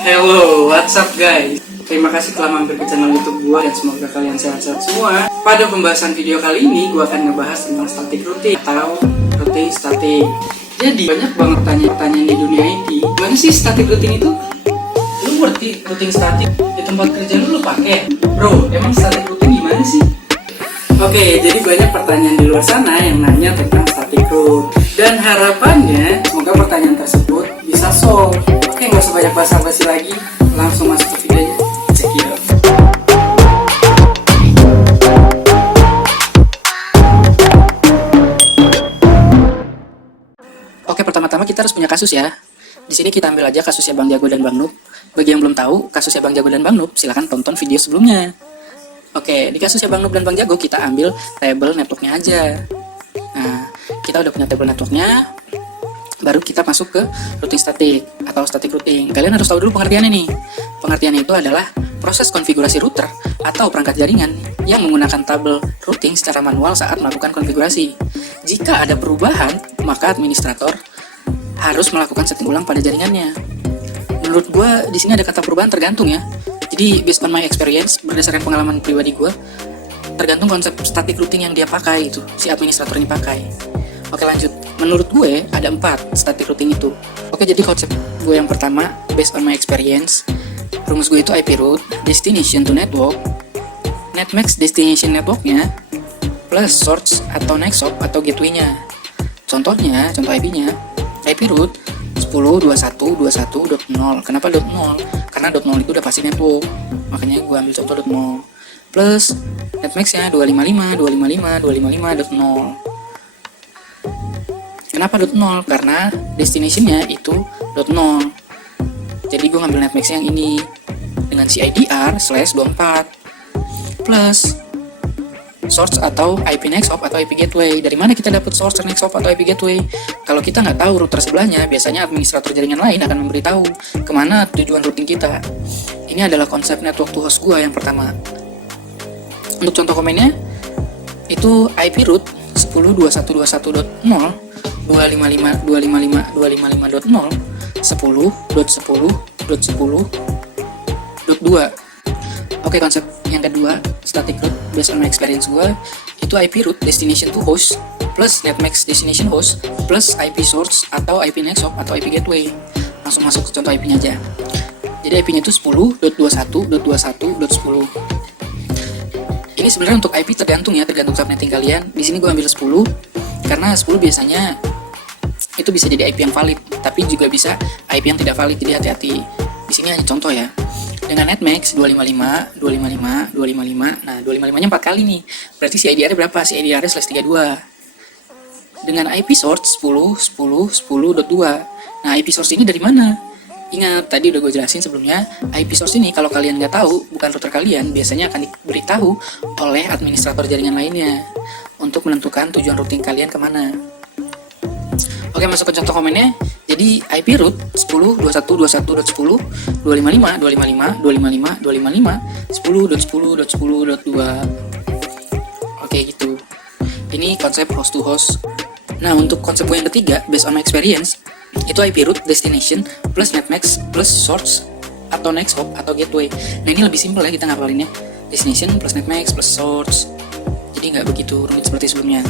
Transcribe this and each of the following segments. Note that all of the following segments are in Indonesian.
Hello, what's up guys? Terima kasih telah mampir ke channel YouTube gua dan semoga kalian sehat-sehat semua. Pada pembahasan video kali ini gua akan ngebahas tentang static routing atau routing static. Jadi banyak banget pertanyaan di dunia IT. Gimana sih static routing itu? Lu ngerti routing static di tempat kerja lu pakai? Bro, emang static routing gimana sih? Oke, jadi banyak pertanyaan di luar sana yang nanya tentang static route. Dan harapannya semoga pertanyaan tersebut bisa solve. Oke, nggak usah banyak basa-basi lagi, langsung masuk ke videonya. Check it out. Oke, pertama-tama kita harus punya kasus ya. Di sini kita ambil aja kasusnya Bang Jago dan Bang Noob. Bagi yang belum tahu kasusnya Bang Jago dan Bang Noob, silahkan tonton video sebelumnya. Oke, di kasusnya Bang Noob dan Bang Jago kita ambil table networknya aja. Nah, kita udah punya table networknya, baru kita masuk ke routing static atau static routing. Kalian harus tahu dulu pengertiannya nih. Pengertiannya itu adalah proses konfigurasi router atau perangkat jaringan yang menggunakan tabel routing secara manual saat melakukan konfigurasi. Jika ada perubahan, maka administrator harus melakukan setting ulang pada jaringannya. Menurut gue di sini ada kata perubahan tergantung ya. Jadi based on my experience, berdasarkan pengalaman pribadi gue, tergantung konsep static routing yang dia pakai itu, si administrator ini pakai. Oke, lanjut. Menurut gue ada 4 static routing itu. Oke, jadi konsep gue yang pertama based on my experience, rumus gue itu IP route destination to network, netmax destination networknya plus source atau next hop atau gateway-nya. Contohnya, contoh IP-nya, IP route 10.21.21.0. Kenapa .0? Karena .0 itu udah pasti network, makanya gue ambil contoh .0. Plus netmax-nya 255.255.255.0. Kenapa .0? Karena destination-nya itu .0. Jadi gue ngambil netmax yang ini dengan CIDR/24 plus source atau IP next hop atau IP gateway. Dari mana kita dapat source next hop atau IP gateway? Kalau kita nggak tahu router sebelahnya, biasanya administrator jaringan lain akan memberitahu kemana tujuan routing kita. Ini adalah konsep network to host gue yang pertama. Untuk contoh komennya itu IP route 10.21.21.0 255.255.255.0 10.10.10.2. Oke, konsep yang kedua static route based on my experience gue itu IP route destination to host plus netmax destination host plus IP source atau IP next hop atau IP gateway. Langsung masuk ke contoh IP-nya aja. Jadi IP-nya itu 10.21.21.10. Ini sebenarnya untuk IP tergantung ya, tergantung subnetting kalian. Di sini gue ambil 10 karena 10 biasanya itu bisa jadi IP yang valid, tapi juga bisa IP yang tidak valid, jadi hati-hati. Di sini hanya contoh ya. Dengan netmax 255, 255, 255. Nah, 255-nya 4 kali nih. Berarti CIDR-nya berapa? CIDR-nya /32. Dengan IP source 10, 10, 10.2. Nah, IP source ini dari mana? Ingat, tadi udah gue jelasin sebelumnya, IP source ini kalau kalian nggak tahu, bukan router kalian, biasanya akan diberitahu oleh administrator jaringan lainnya untuk menentukan tujuan routing kalian kemana. Oke, masuk ke contoh komennya. Jadi IP route 10.21.21.10 255 255 255 255 10.10.10.2. Oke, gitu. Ini konsep host to host. Nah, untuk konsep yang ketiga based on my experience itu IP route destination plus netmax plus source atau next hop atau gateway. Nah, ini lebih simpel ya kita ngapalinnya. Destination plus netmax plus source. Jadi nggak begitu rumit seperti sebelumnya.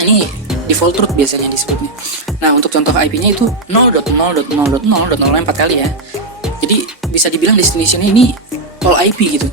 Ini default route biasanya disebutnya. Nah, untuk contoh IP-nya itu 0.0.0.0.0 4 kali ya. Jadi bisa dibilang destination-nya ini all IP gitu.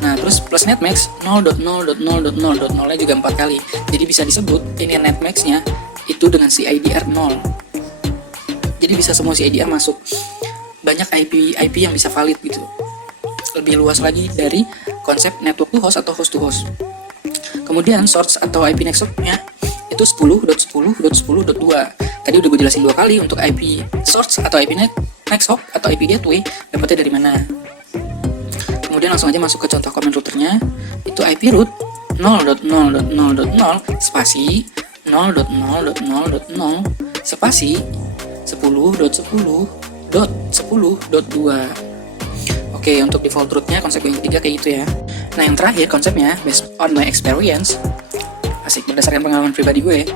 Nah, terus plus netmax 0.0.0.0.0-nya juga 4 kali. Jadi bisa disebut ini netmax-nya itu dengan CIDR 0. Jadi bisa semua CIDR masuk. Banyak IP yang bisa valid gitu. Lebih luas lagi dari konsep network to host atau host to host. Kemudian source atau IP next hop-nya itu 10.10.10.2. Tadi udah gue jelasin 2 kali untuk IP source atau IP next hop atau IP gateway dapatnya dari mana. Kemudian langsung aja masuk ke contoh comment routernya. Itu IP route 0.0.0.0 spasi 0.0.0.0 spasi 10.10.10.2. Oke, untuk default route-nya konsep yang ketiga kayak gitu ya. Nah, yang terakhir konsepnya based on my experience, asik berdasarkan pengalaman pribadi gue,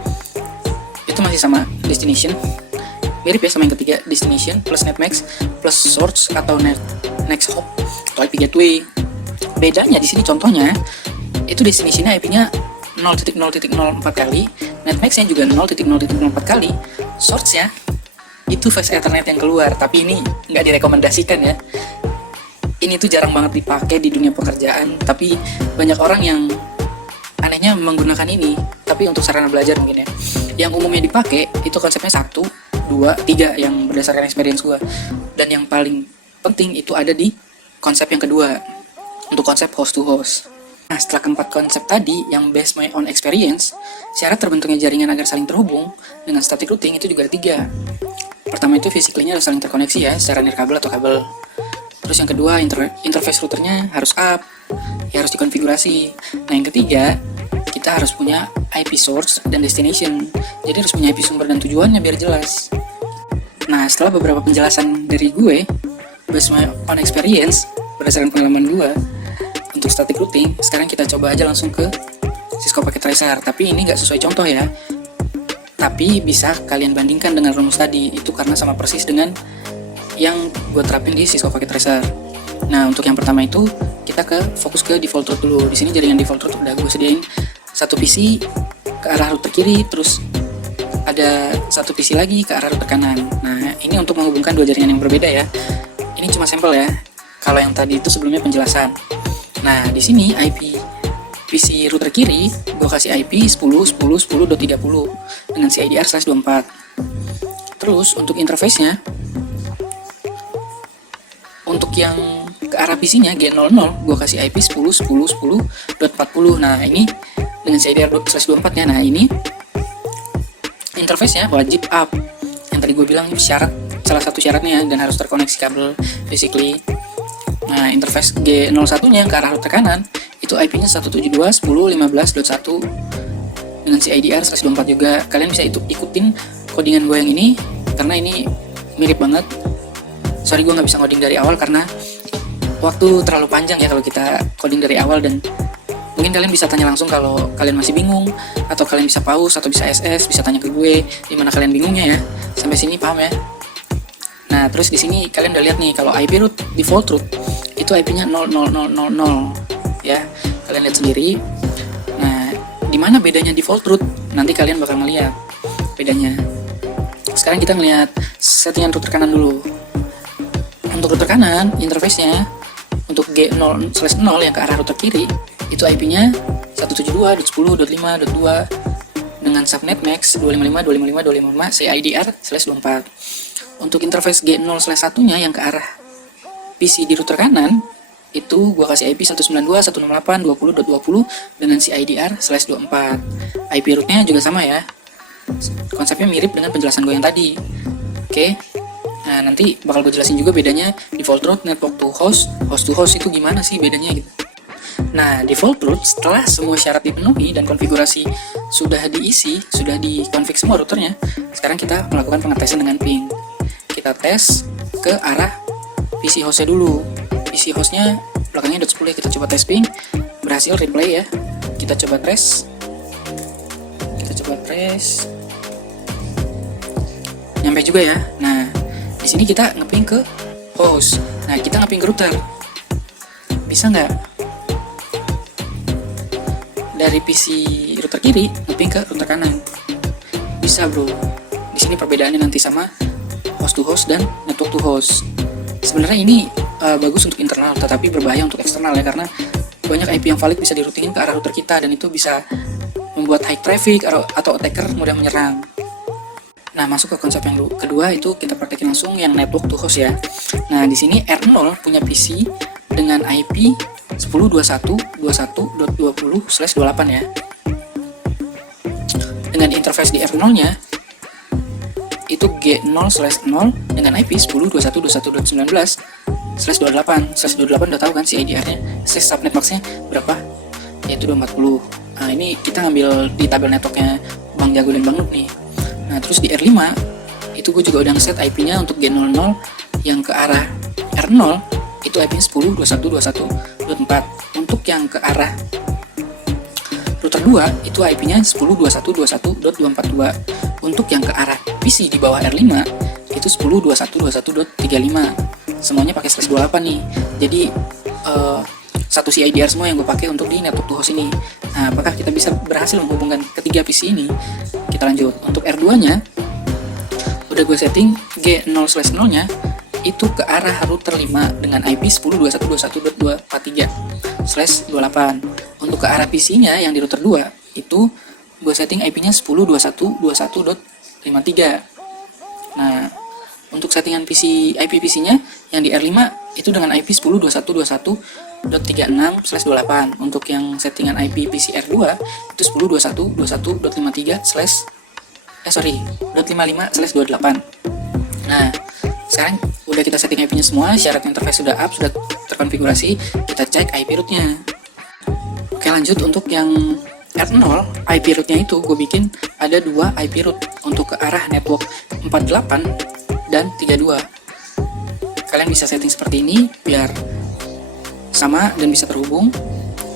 itu masih sama destination mirip ya sama yang ketiga, destination plus netmax plus source atau next hop atau IP gateway. Bedanya di sini contohnya itu destination-nya IP-nya 0.0.04 kali, netmax-nya juga 0.0.04 kali, source-nya itu fast ethernet yang keluar, tapi ini nggak direkomendasikan ya. Ini tuh jarang banget dipakai di dunia pekerjaan, tapi banyak orang yang anehnya menggunakan ini, tapi untuk sarana belajar mungkin ya. Yang umumnya dipakai itu konsepnya 1, 2, 3 yang berdasarkan experience gua. Dan yang paling penting itu ada di konsep yang kedua, untuk konsep host to host. Nah, setelah keempat konsep tadi yang based my own experience, syarat terbentuknya jaringan agar saling terhubung dengan static routing itu juga ada 3. Pertama itu physically-nya harus saling terkoneksi ya, secara nirkabel atau kabel. Terus yang kedua, interface routernya harus up, ya harus dikonfigurasi. Nah yang ketiga, kita harus punya IP source dan destination. Jadi harus punya IP sumber dan tujuannya biar jelas. Nah setelah beberapa penjelasan dari gue, based my own experience, berdasarkan pengalaman gue, untuk static routing, sekarang kita coba aja langsung ke Cisco Packet Tracer. Tapi ini nggak sesuai contoh ya. Tapi bisa kalian bandingkan dengan rumus tadi, itu karena sama persis dengan yang gue terapin di Cisco Packet Tracer. Nah untuk yang pertama itu kita fokus ke default route dulu. Di sini jaringan default route udah gue sediain satu PC ke arah router kiri, terus ada satu PC lagi ke arah router kanan. Nah ini untuk menghubungkan dua jaringan yang berbeda ya. Ini cuma sampel ya. Kalau yang tadi itu sebelumnya penjelasan. Nah di sini IP PC router kiri gue kasih IP 10.10.10.30 dengan CIDR/24. Terus untuk interface-nya, untuk yang ke arah PC-nya G00 gue kasih IP 10.10.10.40. Nah ini dengan CIDR/24 nya. Nah ini interface-nya wajib up. Yang tadi gue bilang syarat, salah satu syaratnya, dan harus terkoneksi kabel physically. Nah interface G01 nya yang ke arah router kanan itu IP-nya 172.10.15.1 dengan CIDR/24 juga. Kalian bisa ikutin codingan gue yang ini karena ini mirip banget. Sorry gue nggak bisa coding dari awal karena waktu terlalu panjang ya kalau kita coding dari awal, dan mungkin kalian bisa tanya langsung kalau kalian masih bingung, atau kalian bisa pause atau bisa SS, bisa tanya ke gue di mana kalian bingungnya ya. Sampai sini paham ya? Nah terus di sini kalian udah lihat nih kalau IP root default root itu IP-nya 00000 ya, kalian lihat sendiri. Nah di mana bedanya default root? Nanti kalian bakal ngeliat bedanya. Sekarang kita ngeliat settingan router kanan dulu. Untuk router kanan, interface-nya untuk G0/0 yang ke arah router kiri itu IP-nya 172.10.5.2 dengan subnet max 255.255.255 CIDR/24. Untuk interface G0/1-nya yang ke arah PC di router kanan itu gua kasih IP 192.168.20.20 dengan CIDR/24. IP rootnya juga sama ya. Konsepnya mirip dengan penjelasan gue yang tadi. Oke. Nah, nanti bakal gue jelasin juga bedanya default route, network to host, host to host itu gimana sih bedanya gitu. Nah, default route setelah semua syarat dipenuhi dan konfigurasi sudah diisi, sudah dikonfig semua routernya, sekarang kita melakukan pengetesan dengan ping. Kita tes ke arah PC hostnya dulu. PC hostnya belakangnya .10 ya, kita coba tes ping, berhasil replay ya. Kita coba trace, nyampe juga ya. Nah di sini kita ngeping ke host. Nah kita ngeping ke router, bisa nggak dari PC router kiri ngeping ke router kanan? Bisa bro. Di sini perbedaannya nanti sama host to host dan network to host. Sebenarnya ini bagus untuk internal, tetapi berbahaya untuk eksternal ya, karena banyak IP yang valid bisa diroutingin ke arah router kita, dan itu bisa membuat high traffic atau attacker mudah menyerang. Nah, masuk ke konsep yang kedua, itu kita praktekin langsung yang network to host ya. Nah, di sini R0 punya PC dengan IP 10.21.21.20/28 ya. Dengan interface di R0-nya itu G0/0 dengan IP 10.21.21.19/28 udah tahu kan si IDR-nya, subnet max-nya berapa? Yaitu 240. Nah, ini kita ngambil di tabel networknya Bang Jago dan Bang Nuk nih. Nah, terus di R5 itu gue juga udah ngeset IP-nya untuk G00 yang ke arah R0 itu IP-nya 10.21.21.24. Untuk yang ke arah router 2 itu IP-nya 10.21.21.242. Untuk yang ke arah PC di bawah R5 itu 10.21.21.35, semuanya pakai /28 nih. Jadi satu CIDR semua yang gue pakai untuk di network to host ini. Nah, apakah kita bisa berhasil menghubungkan ketiga PC ini? Kita lanjut. Untuk R2 nya udah gue setting G0/0 nya itu ke arah router 5 dengan IP 10.21.21.243/28. Untuk ke arah PC nya yang di router 2 itu gue setting IP nya 10.21.21.53. Nah, untuk settingan IP PC nya yang di R5 itu dengan IP 10.21.21.36/28. Untuk yang settingan IP PC R2 itu 10.21.21.53/.55/28. Nah, sekarang udah kita setting IP nya semua, syarat interface sudah up, sudah terkonfigurasi, kita cek IP root-nya. Oke, lanjut. Untuk yang R0, IP root-nya itu gue bikin ada 2 IP root untuk ke arah network 48 dan 32. Kalian bisa setting seperti ini biar sama dan bisa terhubung.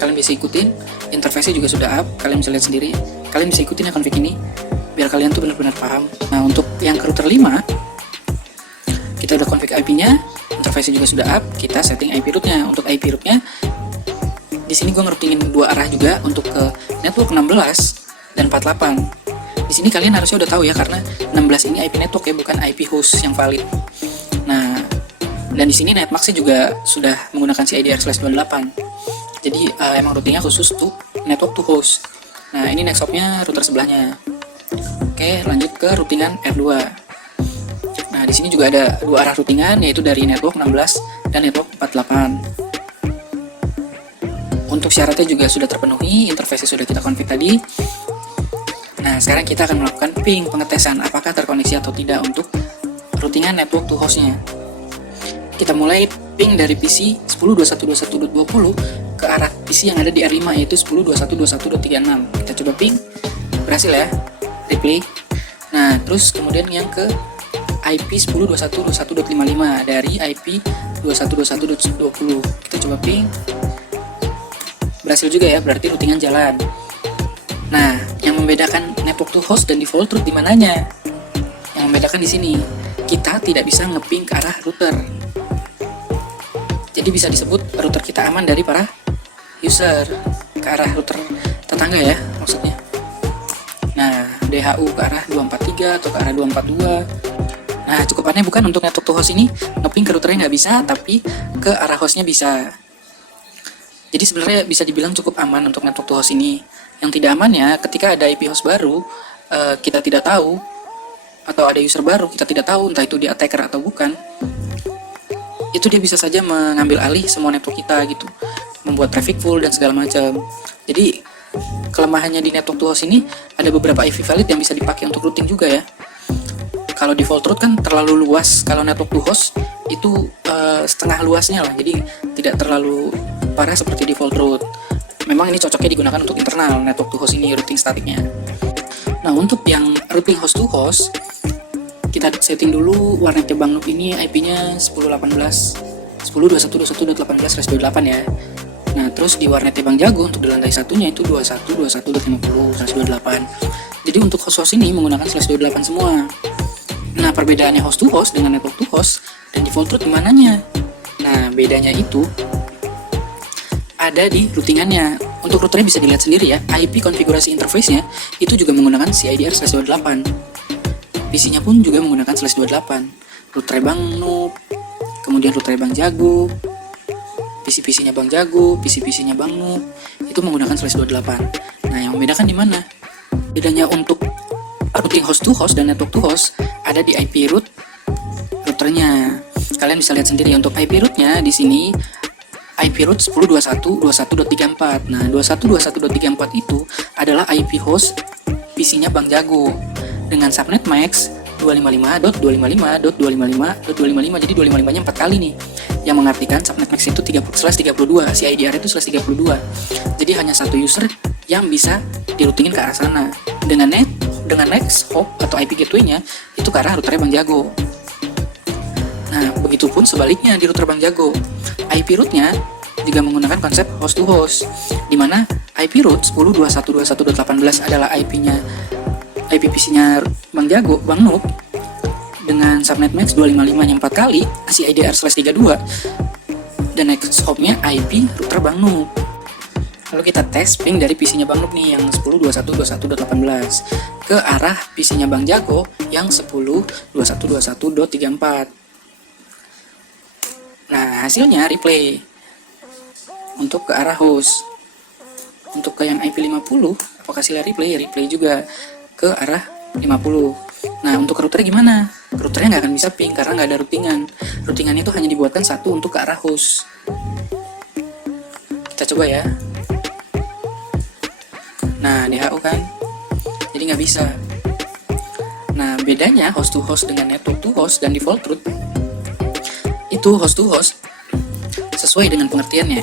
Kalian bisa ikutin, interface-nya juga sudah up, kalian bisa lihat sendiri. Kalian bisa ikutin ya config ini biar kalian tuh benar-benar paham. Nah, untuk yang ke router 5 kita udah config IP-nya, interface-nya juga sudah up, kita setting IP root-nya. Untuk IP root-nya di sini gue ngeroutingin 2 arah juga untuk ke network 16 dan 48. Di sini kalian harusnya udah tahu ya, karena 16 ini IP network ya, bukan IP host yang valid. Nah, dan di sini netmax-nya juga sudah menggunakan CIDR/28. Jadi emang routingnya khusus untuk network to host. Nah, ini next hop-nya router sebelahnya. Oke, lanjut ke routingan R2. Nah, di sini juga ada 2 arah routingan, yaitu dari network 16 dan network 48. Untuk syaratnya juga sudah terpenuhi, interface sudah kita config tadi. Nah, sekarang kita akan melakukan ping pengetesan apakah terkoneksi atau tidak untuk routingan network to hostnya. Kita mulai ping dari PC 10.21.21.20 ke arah PC yang ada di R5 yaitu 10.21.21.36. Kita coba ping, berhasil ya, replay. Nah, terus kemudian yang ke IP 10.21.21.55 dari IP 21.21.20. Kita coba ping, berhasil juga ya, berarti routingan jalan. Nah, yang membedakan network to host dan default route di mananya? Yang membedakan di sini, kita tidak bisa ngeping ke arah router. Jadi bisa disebut router kita aman dari para user, ke arah router tetangga ya maksudnya. Nah, DHU ke arah 243 atau ke arah 242. Nah, cukup aneh bukan untuk network to host ini, ngeping ke routernya nggak bisa, tapi ke arah hostnya bisa. Jadi sebenarnya bisa dibilang cukup aman untuk network to host ini. Yang tidak aman ya ketika ada IP host baru, kita tidak tahu, atau ada user baru kita tidak tahu, entah itu dia attacker atau bukan, itu dia bisa saja mengambil alih semua network kita gitu, membuat traffic full dan segala macam. Jadi kelemahannya di network to host ini ada beberapa IP valid yang bisa dipakai untuk routing juga ya. Kalau default route kan terlalu luas, kalau network to host itu setengah luasnya lah, jadi tidak terlalu parah seperti default route. Memang ini cocoknya digunakan untuk internal network to host ini, routing statiknya. Nah, untuk yang routing host to host, kita setting dulu warnetnya Bang Noob ini IP-nya 10.21.21.18/28 ya. Nah, terus di warnetnya Bang Jago untuk di lantai satunya itu 21.21.50/28. Jadi untuk host-host ini menggunakan /28 semua. Nah, perbedaannya host to host dengan network to host dan default route di mananya? Nah, bedanya itu ada di routingannya. Untuk routernya bisa dilihat sendiri ya, IP konfigurasi interface-nya itu juga menggunakan CIDR/28. PC-nya pun juga menggunakan /28. Router Bang Noob, kemudian router Bang Jago, PC-PC-nya Bang Jago, PC-PC-nya Bang Noob, itu menggunakan /28. Nah, yang membedakan di mana? Bedanya untuk routing host to host dan network to host ada di IP root routernya. Kalian bisa lihat sendiri untuk IP root-nya di sini. IP root 10.21.21.34. Nah, 21.21.34 itu adalah IP host PC-nya Bang Jago dengan subnet max 255.255.255.255. Jadi 255-nya 4 kali nih. Yang mengartikan subnet max itu 30/32, CIDR itu /32. Jadi hanya satu user yang bisa diroutingin ke arah sana. Dengan next hop atau IP gateway-nya itu ke arah routernya Bang Jago. Nah, begitupun sebaliknya di router Bang Jago. IP root-nya juga menggunakan konsep host to host, di mana IP root 10.21.21.18 adalah IP-nya IP PC-nya Bang Jago, Bang Noob, dengan subnet max 255-nya 4 kali, CIDR/32, dan next hop-nya IP router Bang Noob. Lalu kita tes ping dari PC-nya Bang Noob nih yang 10.21.21.18 ke arah PC-nya Bang Jago yang 10.21.21.34. Nah, hasilnya replay untuk ke arah host. Untuk ke yang IP50, apakah hasilnya replay? Replay juga ke arah 50. Nah, untuk routernya gimana? Routernya nggak akan bisa ping karena nggak ada routingan. Routingannya itu hanya dibuatkan satu untuk ke arah host. Kita coba ya. Nah, DHU kan, jadi nggak bisa. Nah, bedanya host to host dengan network to host dan default root itu host to host sesuai dengan pengertiannya.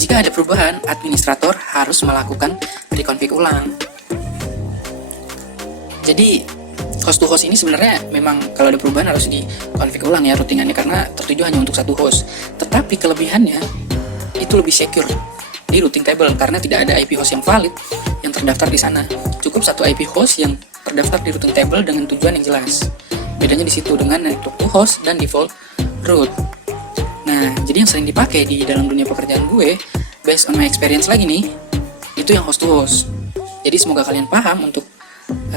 Jika ada perubahan, administrator harus melakukan reconfig ulang. Jadi host to host ini sebenarnya memang kalau ada perubahan harus di-config ulang ya routingannya karena tertuju hanya untuk satu host. Tetapi kelebihannya itu lebih secure di routing table karena tidak ada IP host yang valid yang terdaftar di sana. Cukup satu IP host yang terdaftar di routing table dengan tujuan yang jelas. Bedanya di situ dengan network to host dan default root. Nah, jadi yang sering dipakai di dalam dunia pekerjaan gue, based on my experience lagi nih, itu yang host to host. Jadi semoga kalian paham untuk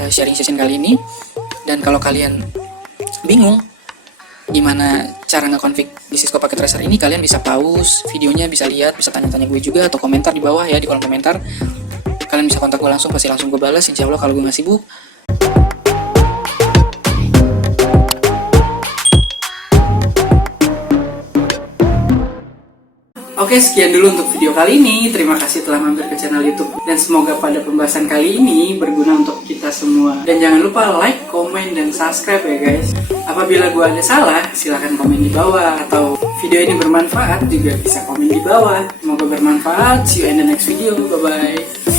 sharing session kali ini. Dan kalau kalian bingung gimana cara nge-config di Cisco Packet Tracer ini, kalian bisa pause videonya, bisa lihat, bisa tanya-tanya gue juga, atau komentar di bawah ya, di kolom komentar. Kalian bisa kontak gue langsung, pasti langsung gue balas, insya Allah kalau gue nggak sibuk. Oke, sekian dulu untuk video kali ini. Terima kasih telah mampir ke channel YouTube. Dan semoga pada pembahasan kali ini berguna untuk kita semua. Dan jangan lupa like, komen, dan subscribe ya guys. Apabila gue ada salah, silahkan komen di bawah. Atau video ini bermanfaat, juga bisa komen di bawah. Semoga bermanfaat. See you in the next video. Bye-bye.